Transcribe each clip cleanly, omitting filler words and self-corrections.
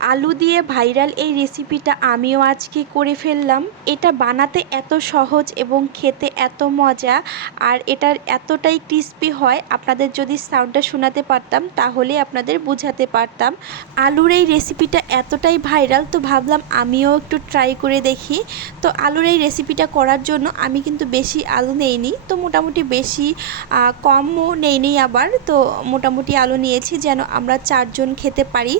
আলু দিয়ে ভাইরাল এই রেসিপিটা আমিও আজকে করে ফেললাম। এটা বানাতে এত সহজ এবং খেতে এত মজা, আর এটার এতটাই ক্রিস্পি হয়, আপনাদের যদি সাউন্ডটা শোনাতে পারতাম তাহলে আপনাদের বোঝাতে পারতাম। আলুর এই রেসিপিটা এতটাই ভাইরাল, তো ভাবলাম আমিও একটু ট্রাই করে দেখি। তো আলুর এই রেসিপিটা করার জন্য আমি কিন্তু বেশি আলু নেইনি, তো মোটামুটি বেশি কমও নেইনি আবার, তো মোটামুটি আলু নিয়েছি যেন আমরা 4 জন খেতে পারি।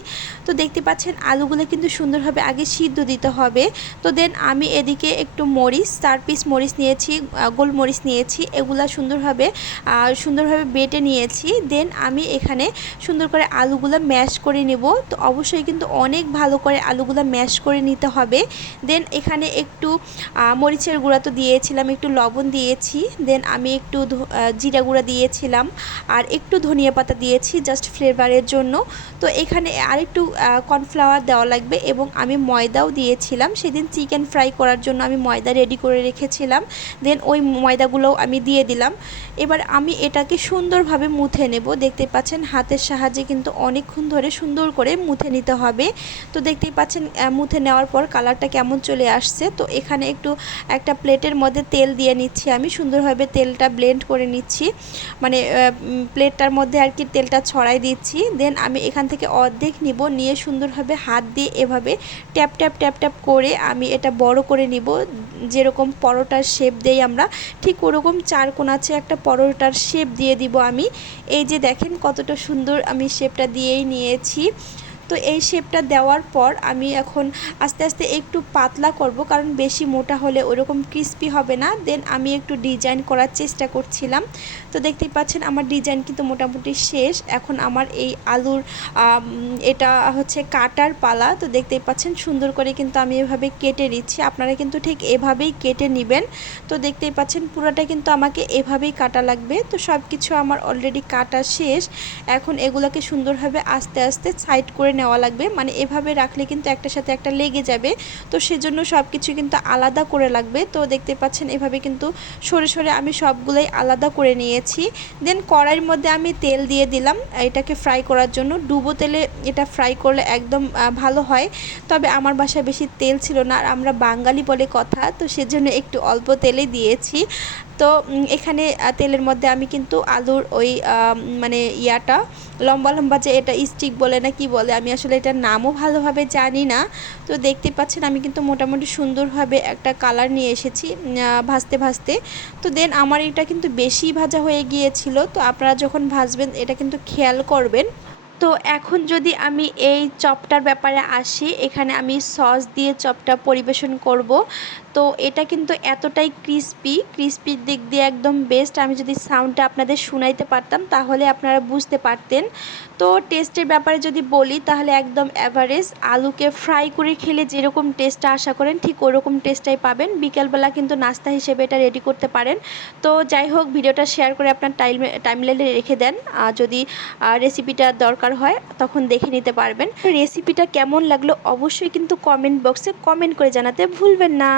তো দেখতে পাচ্ছেন আলুগুলো কিন্তু সুন্দরভাবে আগে সিদ্ধ দিতে হবে। তো দেন আমি এদিকে একটু মরিচ, 4 পিস মরিচ নিয়েছি, গোলমরিচ নিয়েছি, এগুলা সুন্দরভাবে বেটে নিয়েছি। দেন আমি এখানে সুন্দর করে আলুগুলো ম্যাশ করে নেব। তো অবশ্যই কিন্তু অনেক ভালো করে আলুগুলো ম্যাশ করে নিতে হবে। দেন এখানে একটু মরিচের গুঁড়া তো দিয়েছিলাম, একটু লবণ দিয়েছি, দেন আমি একটু জিরা গুঁড়া দিয়েছিলাম, আর একটু ধনিয়া পাতা দিয়েছি জাস্ট ফ্লেভারের জন্য। তো এখানে আরেকটু কর্নফ্লাওয়ার দেওয়া লাগবে, এবং আমি ময়দাও দিয়েছিলাম। সেদিন চিকেন ফ্রাই করার জন্য আমি ময়দা রেডি করে রেখেছিলাম, দেন ওই ময়দাগুলোও আমি দিয়ে দিলাম। এবার আমি এটাকে সুন্দরভাবে মুথে নেব। দেখতে পাচ্ছেন হাতের সাহায্যে কিন্তু অনেকক্ষণ ধরে সুন্দর করে মুথে নিতে হবে। তো দেখতেই পাচ্ছেন মুথে নেওয়ার পর কালারটা কেমন চলে আসছে। তো এখানে একটা প্লেটের মধ্যে তেল দিয়ে নিচ্ছি, আমি সুন্দরভাবে তেলটা ব্লেন্ড করে নিচ্ছি, মানে প্লেটটার মধ্যে আর কি তেলটা ছড়াই দিচ্ছি। দেন আমি এখান থেকে অর্ধেক নিব, নিয়ে সুন্দরভাবে হাত দিয়ে এভাবে ট্যাপ ট্যাপ ট্যাপ ট্যাপ করে আমি এটা বড় করে নিব। যেরকম পরোটার শেপ দেই আমরা, ঠিক ওরকম 4 কোণাচে একটা পরোটার শেপ দিয়ে দিব আমি। এই যে দেখেন কতটা সুন্দর আমি শেপটা দিয়েই নিয়েছি। তো এই শেপটা দেওয়ার পর আমি এখন আস্তে আস্তে একটু পাতলা করব, কারণ বেশি মোটা হলে ওরকম ক্রিস্পি হবে না। দেন আমি একটু ডিজাইন করার চেষ্টা করছিলাম। তো দেখতেই পাচ্ছেন আমার ডিজাইন কিন্তু মোটামুটি শেষ। এখন আমার এই আলুর এটা হচ্ছে কাটার পালা। তো দেখতেই পাচ্ছেন সুন্দর করে কিন্তু আমি এভাবে কেটে নিচ্ছি, আপনারা কিন্তু ঠিক এভাবেই কেটে নেবেন। তো দেখতেই পাচ্ছেন পুরোটা কিন্তু আমাকে এভাবেই কাটা লাগবে। তো সব কিছু আমার অলরেডি কাটা শেষ। এখন এগুলোকে সুন্দরভাবে আস্তে আস্তে সাইড করে নেওয়া লাগবে, মানে এভাবে রাখলে কিন্তু একটার সাথে একটা লেগে যাবে। তো সেজন্য সব কিছু কিন্তু আলাদা করে লাগবে। তো দেখতে পাচ্ছেন এভাবে কিন্তু সরে সরে আমি সবগুলোই আলাদা করে নিয়েছি। দেন কড়াইয়ের মধ্যে আমি তেল দিয়ে দিলাম এটাকে ফ্রাই করার জন্য। ডুবো তেলে এটা ফ্রাই করলে একদম ভালো হয়, তবে আমার বাসায় বেশি তেল ছিল না, আর আমরা বাঙালি বলে কথা, তো সেজন্য একটু অল্প তেলে দিয়েছি। তো এখানে তেলের মধ্যে আমি কিন্তু আলুর ওই মানে লম্বা লম্বা যে এটা স্টিক বলে না কি বলে, আমি আসলে এটার নামও ভালোভাবে জানি না। তো দেখতে পাচ্ছেন আমি কিন্তু মোটামুটি সুন্দরভাবে একটা কালার নিয়ে এসেছি ভাজতে ভাজতে। তো দেন আমার এটা কিন্তু বেশি ভাজা হয়ে গিয়েছিল, তো আপনারা যখন ভাজবেন এটা কিন্তু খেয়াল করবেন। তো এখন যদি আমি এই চপটার ব্যাপারে আসি, এখানে আমি সস দিয়ে চপটা পরিবেশন করব। তো এটা কিন্তু এতটাই ক্রিস্পির দিক দিয়ে একদম বেস্ট। আমি যদি সাউন্ডটা আপনাদের শোনাইতে পারতাম তাহলে আপনারা বুঝতে পারতেন। তো টেস্টের ব্যাপারে যদি বলি তাহলে একদম অ্যাভারেজ। আলুকে ফ্রাই করে খেলে যেরকম টেস্টটা আশা করেন ঠিক ওরকম টেস্টটাই পাবেন। বিকেলবেলা কিন্তু নাস্তা হিসেবে এটা রেডি করতে পারেন। তো যাই হোক, ভিডিওটা শেয়ার করে আপনার টাইমলাইনে রেখে দেন, যদি রেসিপিটা দরকার হয় তখন দেখে নিতে পারবেন। রেসিপিটা কেমন লাগলো অবশ্যই কিন্তু কমেন্ট বক্সে কমেন্ট করে জানাতে ভুলবেন না।